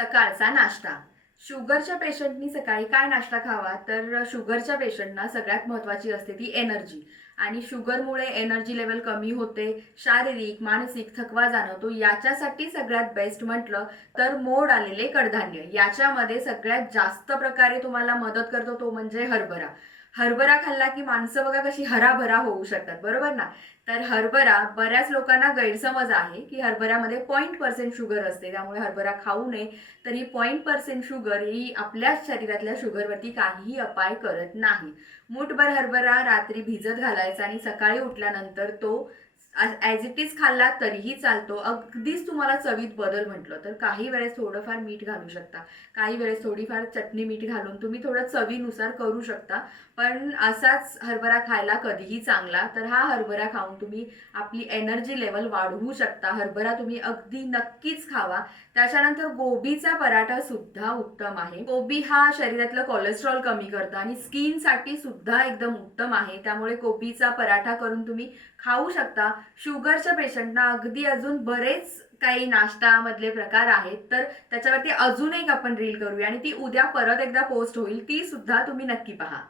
सकाळचा नाश्ता. शुगरच्या पेशंटनी सकाळी काय नाश्ता खावा? तर शुगरच्या पेशंटना सगळ्यात महत्त्वाची असते ती एनर्जी. आणि शुगरमुळे एनर्जी लेवल कमी होते, शारीरिक मानसिक थकवा जाणवतो. याच्यासाठी सगळ्यात बेस्ट म्हटलं तर मोड आलेले कडधान्य. याच्यामध्ये सगळ्यात जास्त प्रकारे तुम्हाला मदत करतो तो म्हणजे हरभरा. हरभरा खाल्ला की माणसं बघा कशी हराभरा होऊ शकतात, बरोबर ना? तर हरभरा, बऱ्याच लोकांना गैरसमज आहे की हरभऱ्यामध्ये 0% शुगर असते, त्यामुळे हरभरा खाऊ नये. तर ही 0% शुगर ही आपल्या शरीरातल्या शुगरवरती काहीही अपाय करत नाही. मूठभर हरभरा रात्री भिजत घालायचा आणि सकाळी उठल्यानंतर तो ॲज इट इज खाल्ला तरीही चालतो. अगदीच तुम्हाला चवीत बदल म्हटलं तर काही वेळेस थोडंफार मीठ घालू शकता, काही वेळेस थोडीफार चटणी मीठ घालून तुम्ही थोडं चवीनुसार करू शकता. पण असाच हरभरा खायला कधीही चांगला. तर हा हरभरा खाऊन तुम्ही आपली एनर्जी लेवल वाढवू शकता. हरभरा तुम्ही अगदी नक्कीच खावा. त्याच्यानंतर गोबीचा पराठा सुद्धा उत्तम आहे. गोबी हा शरीरातलं कोलेस्ट्रॉल कमी करतं आणि स्किनसाठी सुद्धा एकदम उत्तम आहे. त्यामुळे गोबीचा पराठा करून तुम्ही खाऊ शकता. शुगरच्या पेशंटना अगदी अजून बरेच काही नाश्त्यामधले प्रकार आहेत, तर त्याच्यावरती अजून एक आपण रील करूया आणि ती उद्या परत एकदा पोस्ट होईल, ती सुद्धा तुम्ही नक्की पहा.